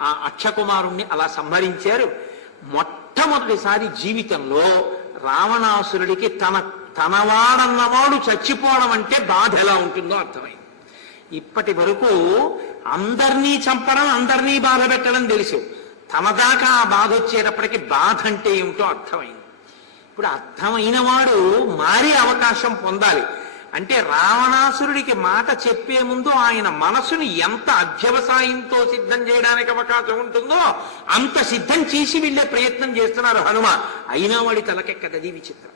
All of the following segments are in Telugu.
ఆ అక్షకుమారుణ్ణి అలా సంహరించారు. మొట్టమొదటిసారి జీవితంలో రావణాసురుడికి తన తనవాడన్నవాడు చచ్చిపోవడం అంటే బాధ ఎలా ఉంటుందో అర్థమైంది. ఇప్పటి వరకు అందరినీ చంపడం అందరినీ బాధ పెట్టడం తెలుసు. తన దాకా ఆ బాధ వచ్చేటప్పటికి బాధ అంటే ఏమిటో అర్థమైంది. ఇప్పుడు అర్థమైన వాడు మారే అవకాశం పొందాలి. అంటే రావణాసురుడికి మాట చెప్పే ముందు ఆయన మనసుని ఎంత అధ్యవసాయంతో సిద్ధం చేయడానికి అవకాశం ఉంటుందో అంత సిద్ధం చేసి వెళ్ళే ప్రయత్నం చేస్తున్నారు హనుమ అయినా వాడి తలకెక్కదది విచిత్రం.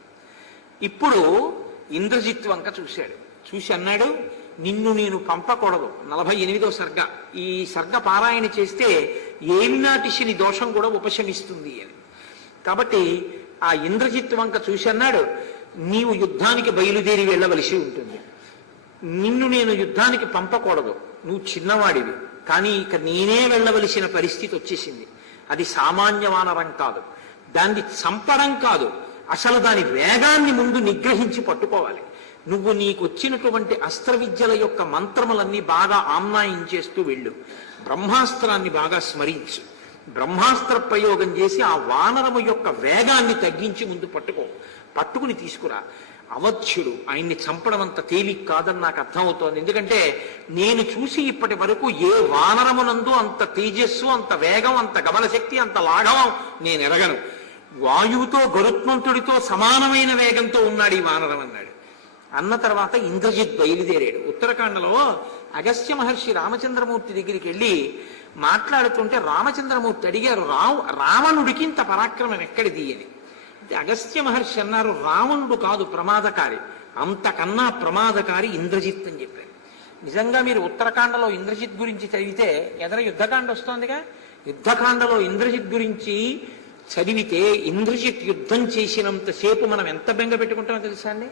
ఇప్పుడు ఇంద్రజిత్ వంక చూశాడు. చూసి అన్నాడు నిన్ను నేను పంపకూడదు. నలభై ఎనిమిదో సర్గ. ఈ సర్గ పారాయణ చేస్తే ఏలినాటి శని దోషం కూడా ఉపశమిస్తుంది అని. కాబట్టి ఆ ఇంద్రజిత్ వంక చూసి అన్నాడు నీవు యుద్ధానికి బయలుదేరి వెళ్ళవలసి ఉంటుంది. నిన్ను నేను యుద్ధానికి పంపకూడదు. నువ్వు చిన్నవాడివి. కానీ ఇక నేనే వెళ్ళవలసిన పరిస్థితి వచ్చేసింది. అది సామాన్య వానరం కాదు. దాన్ని చంపడం కాదు. అసలు దాని వేగాన్ని ముందు నిగ్రహించి పట్టుకోవాలి. నువ్వు నీకు వచ్చినటువంటి అస్త్ర విద్యల యొక్క మంత్రములన్నీ బాగా ఆమ్నాయించేస్తూ వెళ్ళు. బ్రహ్మాస్త్రాన్ని బాగా స్మరించు. బ్రహ్మాస్త్ర ప్రయోగం చేసి ఆ వానరము యొక్క వేగాన్ని తగ్గించి ముందు పట్టుకో. పట్టుకుని తీసుకురా. అవధ్యుడు ఆయన్ని చంపడం అంత తేలిక కాదని నాకు అర్థమవుతోంది. ఎందుకంటే నేను చూసి ఇప్పటి వరకు ఏ వానరమునందు అంత తేజస్సు అంత వేగం అంత గమనశక్తి అంత లాఘవం నేను ఎరగను. వాయువుతో గరుత్మంతుడితో సమానమైన వేగంతో ఉన్నాడు ఈ వానరం అన్నాడు. అన్న తర్వాత ఇంద్రజిత్ బయలుదేరాడు. ఉత్తరాఖండలో అగస్త్య మహర్షి రామచంద్రమూర్తి దగ్గరికి వెళ్ళి మాట్లాడుతుంటే రామచంద్రమూర్తి అడిగారు రావు రావణుడికి ఇంత పరాక్రమం ఎక్కడిది? అని. అగస్త్య మహర్షి అన్నారు రావణుడు కాదు ప్రమాదకారి. అంతకన్నా ప్రమాదకారి ఇంద్రజిత్ అని చెప్పారు. నిజంగా మీరు ఉత్తరకాండలో ఇంద్రజిత్ గురించి చదివితే ఎదర యుద్ధకాండ వస్తోందిగా? యుద్ధకాండలో ఇంద్రజిత్ గురించి చదివితే ఇంద్రజిత్ యుద్ధం చేసినంతసేపు మనం ఎంత బెంగ పెట్టుకుంటామో తెలుసా అండి?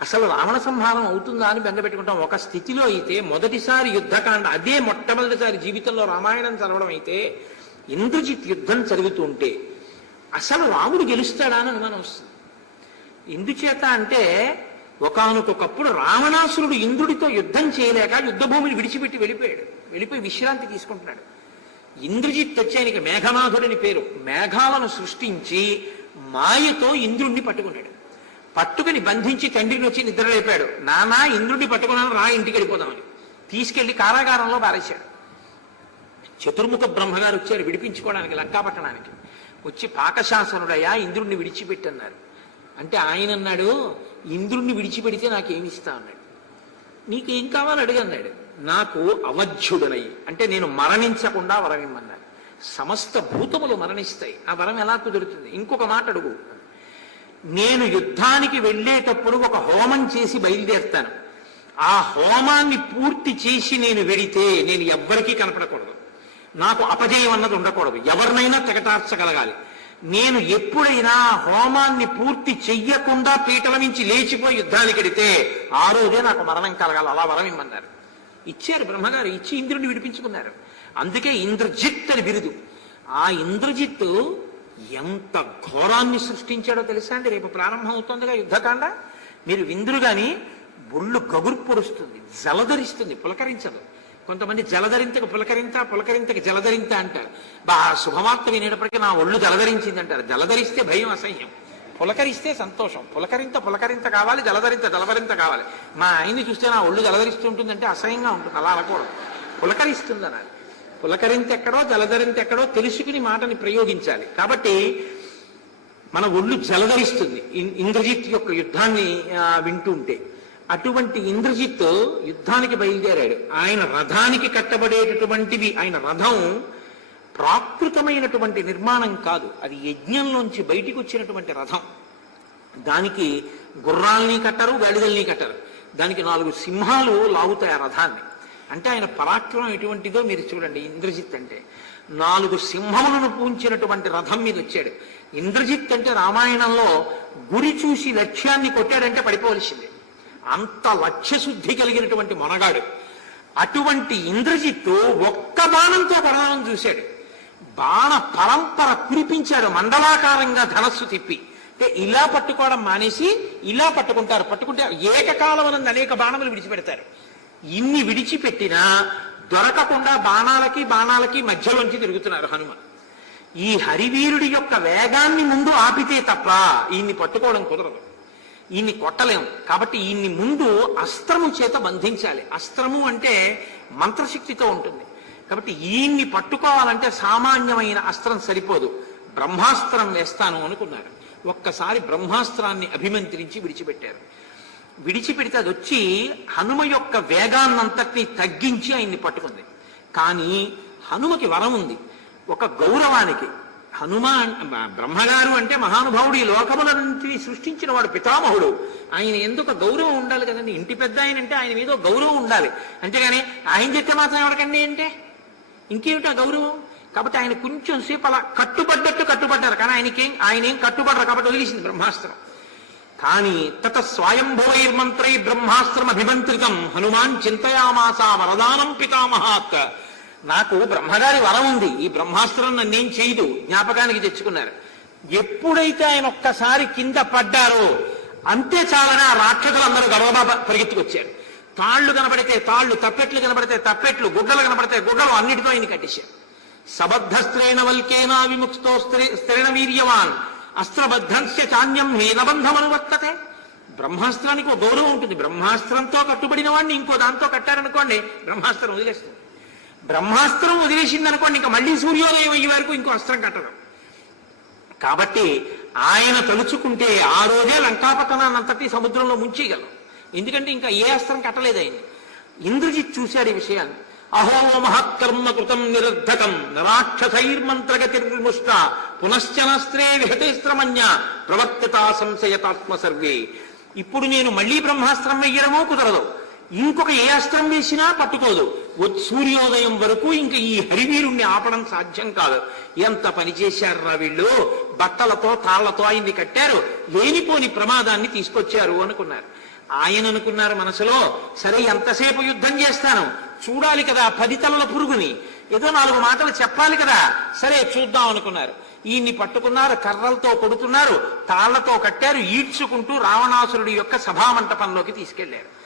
అసలు రావణ సంహారం అవుతుందా అని బెంగ పెట్టుకుంటాం. ఒక స్థితిలో అయితే మొదటిసారి యుద్ధకాండ అదే మొట్టమొదటిసారి జీవితంలో రామాయణం చదవడం అయితే ఇంద్రజిత్ యుద్ధం చదువుతుంటే అసలు రాముడు గెలుస్తాడా అని అనుమానం వస్తుంది. ఎందుచేత అంటే ఒకనకొకప్పుడు రావణాసురుడు ఇంద్రుడితో యుద్ధం చేయలేక యుద్ధభూమిని విడిచిపెట్టి వెళ్ళిపోయాడు. వెళ్ళిపోయి విశ్రాంతి తీసుకుంటున్నాడు. ఇంద్రజిత్ వచ్చి ఆయనకి మేఘనాథుడని పేరు. మేఘాలను సృష్టించి మాయతో ఇంద్రుణ్ణి పట్టుకున్నాడు. పట్టుకుని బంధించి తండ్రిని వచ్చి నిద్రలేపాడు. నానా ఇంద్రుడిని పట్టుకున్నాను రా ఇంటికి వెళ్ళిపోదామని. తీసుకెళ్ళి కారాగారంలో పారేశాడు. చతుర్ముఖ బ్రహ్మగారు వచ్చారు విడిపించుకోవడానికి లంకాపట్టణానికి వచ్చి పాకశాసనుడయ్యా ఇంద్రుణ్ణి విడిచిపెట్టన్నారు. అంటే ఆయన అన్నాడు ఇంద్రుణ్ణి విడిచిపెడితే నాకేమిస్తా అన్నాడు. నీకేం కావాలి అడిగన్నాడు. నాకు అవధ్యుడనై అంటే నేను మరణించకుండా వరం ఇమ్మన్నాడు సమస్త భూతములు మరణిస్తాయి. ఆ వరం ఎలా కుదురుతుంది? ఇంకొక మాట అడుగు. నేను యుద్ధానికి వెళ్ళేటప్పుడు ఒక హోమం చేసి బయలుదేరుతాను. ఆ హోమాన్ని పూర్తి చేసి నేను వెడితే నేను ఎవ్వరికీ కనపడకూడదు. నాకు అపజయం అన్నది ఉండకూడదు. ఎవరినైనా తెగటార్చగలగాలి. నేను ఎప్పుడైనా హోమాన్ని పూర్తి చెయ్యకుండా పీటల నుంచి లేచిపోయి యుద్ధానికి వెడితే ఆ రోజే నాకు మరణం కలగాలి. అలా వరం ఇమ్మన్నారు. ఇచ్చారు బ్రహ్మగారు. ఇచ్చి ఇంద్రుడిని విడిపించుకున్నారు. అందుకే ఇంద్రజిత్ అని బిరుదు. ఆ ఇంద్రజిత్తు ఎంత ఘోరాన్ని సృష్టించాడో తెలుసా అండి? రేపు ప్రారంభం అవుతుందిగా యుద్ధకాండ. మీరు విందురు కానీ ఒళ్ళు గగురు పొడుస్తుంది జలధరిస్తుంది పులకరించదు. కొంతమంది జలధరింతకు పులకరింత పులకరింతకి జలధరింత అంటారు. బా శుభవార్త వినేటప్పటికీ నా ఒళ్ళు జలధరించింది అంటారు. జలధరిస్తే భయం అసహ్యం. పులకరిస్తే సంతోషం. పులకరింత పులకరింత కావాలి జలధరింత జలధరింత కావాలి. మా ఆయన్ని చూస్తే నా ఒళ్ళు జలధరిస్తుంటుందంటే అసహ్యంగా ఉంటుంది. అలా అనకూడదు. పులకరిస్తుంది అనాలి. పులకరింత ఎక్కడో జలధరింత ఎక్కడో తెలుసుకుని మాటని ప్రయోగించాలి. కాబట్టి మన ఒళ్ళు జలధరిస్తుంది. ఇంద్రజిత్ యొక్క యుద్ధాన్ని వింటూ వింటుంటే అటువంటి ఇంద్రజిత్ యుద్ధానికి బయలుదేరాడు. ఆయన రథానికి కట్టబడేటటువంటివి ఆయన రథం ప్రాకృతమైనటువంటి నిర్మాణం కాదు. అది యజ్ఞంలోంచి బయటికి వచ్చినటువంటి రథం. దానికి గుర్రాల్ని కట్టరు గాడిదల్ని కట్టరు. దానికి నాలుగు సింహాలు లాగుతాయి ఆ రథాన్ని. అంటే ఆయన పరాక్రమం ఎటువంటిదో మీరు చూడండి ఇంద్రజిత్ అంటే. నాలుగు సింహములను పూంచినటువంటి రథం మీద వచ్చాడు. ఇంద్రజిత్ అంటే రామాయణంలో గురి చూసి లక్ష్యాన్ని కొట్టాడంటే పడిపోవలసిందే. అంత లక్ష్య శుద్ధి కలిగినటువంటి మొనగాడు. అటువంటి ఇంద్రజిత్తు ఒక్క బాణంతో పరమాణం చూశాడు. బాణ పరంపర కురిపించాడు మండలాకారంగా ధనస్సు తిప్పి. అంటే ఇలా పట్టుకోవడం మానేసి ఇలా పట్టుకుంటారు. పట్టుకుంటే ఏకకాలం అనేక బాణములు విడిచిపెడతారు. ఇన్ని విడిచిపెట్టినా దొరకకుండా బాణాలకి బాణాలకి మధ్యలోంచి తిరుగుతున్నారు హనుమ ఈ హరివీరుడి యొక్క వేగాన్ని ముందు ఆపితే తప్ప ఈయన్ని పట్టుకోవడం కుదరదు. ఈయన్ని కొట్టలేము కాబట్టి ఈయన్ని ముందు అస్త్రము చేత బంధించాలి. అస్త్రము అంటే మంత్రశక్తితో ఉంటుంది. కాబట్టి ఈయన్ని పట్టుకోవాలంటే సామాన్యమైన అస్త్రం సరిపోదు. బ్రహ్మాస్త్రం వేస్తాను అనుకున్నారు. ఒక్కసారి బ్రహ్మాస్త్రాన్ని అభిమంత్రించి విడిచిపెట్టారు. విడిచిపెడితే అది వచ్చి హనుమ యొక్క వేగాన్నంతటినీ తగ్గించి ఆయన్ని పట్టుకుంది. కానీ హనుమకి వరం ఉంది ఒక గౌరవానికి హనుమాన్ బ్రహ్మగారు అంటే మహానుభావుడు ఈ లోకములన్నింటినీ సృష్టించిన వాడు పితామహుడు. ఆయన ఎందుకు గౌరవం ఉండాలి కదండి? ఇంటి పెద్ద ఆయన అంటే ఆయన మీద గౌరవం ఉండాలి. అంతేగాని ఆయన చెప్తే మాత్రం ఎవరికండి అంటే? ఇంకేమిటా గౌరవం? కాబట్టి ఆయన కొంచెం సేపు అలా కట్టుబడ్డట్టు కట్టుబడ్డారు. కానీ ఆయనకేం ఆయన ఏం కట్టుబడరు కాబట్టి వదిలేసింది బ్రహ్మాస్త్రం. కానీ తత స్వయంభవైర్మంత్రై బ్రహ్మాస్త్రం అభిమంత్రితం హనుమాన్ చింతయామాసా వరదానం పితామహాత్. నాకు బ్రహ్మగారి వరం ఉంది. ఈ బ్రహ్మాస్త్రం నన్నేం చేయదు. జ్ఞాపకానికి తెచ్చుకున్నారు. ఎప్పుడైతే ఆయన ఒక్కసారి కింద పడ్డారో అంతే చాలని ఆ రాక్షసులందరూ గడవబా పరిగెత్తుకొచ్చారు. తాళ్ళు కనబడితే తాళ్ళు తప్పెట్లు కనబడితే తప్పెట్లు గుడ్డలు కనబడితే గుడ్డలు అన్నిటితో ఆయన కట్టేశారు సబద్ధస్త్రేణ వల్కేనా విముక్తో స్త్రీణ వీర్యవాన్ అస్త్రబద్ధంస్య చాన్యం హీనబంధమనువర్తతే బ్రహ్మాస్త్రానికి ఒక గౌరవం ఉంటుంది. బ్రహ్మాస్త్రంతో కట్టుబడిన వాడిని ఇంకో దాంతో కట్టారనుకోండి బ్రహ్మాస్త్రం వదిలేస్తుంది. బ్రహ్మాస్త్రం వదిలేసింది అనుకోండి ఇంకా మళ్ళీ సూర్యోదయం అయ్యే వరకు ఇంకో అస్త్రం కట్టదు. కాబట్టి ఆయన తలుచుకుంటే ఆ రోజే లంకాపతనాన్నంతటి సముద్రంలో ముంచేయగలం. ఎందుకంటే ఇంకా ఏ అస్త్రం కట్టలేదు ఆయన. ఇంద్రజిత్ చూశాడు ఈ విషయాన్ని. అహో మహత్కర్మ కృతం నిరర్ధకం నరాక్షసైర్మంత్రగతిర్ముష్ట పునశ్చనస్త్రే విహతేస్త్రమన్య ప్రవర్తితా సంశయతాత్మ సర్వే. ఇప్పుడు నేను మళ్ళీ బ్రహ్మాస్త్రం వెయ్యడమో కుదరదు. ఇంకొక ఏ అస్త్రం వేసినా పట్టుకోదు. సూర్యోదయం వరకు ఇంక ఈ హరివీరుణ్ణి ఆపడం సాధ్యం కాదు. ఎంత పని చేశారురా వీళ్ళు? బట్టలతో తాళ్ళతో ఆయన్ని కట్టారు. లేనిపోని ప్రమాదాన్ని తీసుకొచ్చారు అనుకున్నారు. ఆయన అనుకున్నారు మనసులో సరే ఎంతసేపు యుద్ధం చేస్తాను? చూడాలి కదా పది తలల పురుగుని. ఏదో నాలుగు మాటలు చెప్పాలి కదా. సరే చూద్దాం అనుకున్నారు. ఈయన్ని పట్టుకున్నారు కర్రలతో కొడుతున్నారు తాళ్ళతో కట్టారు ఈడ్చుకుంటూ రావణాసురుడి యొక్క సభామంటపంలోకి తీసుకెళ్ళారు.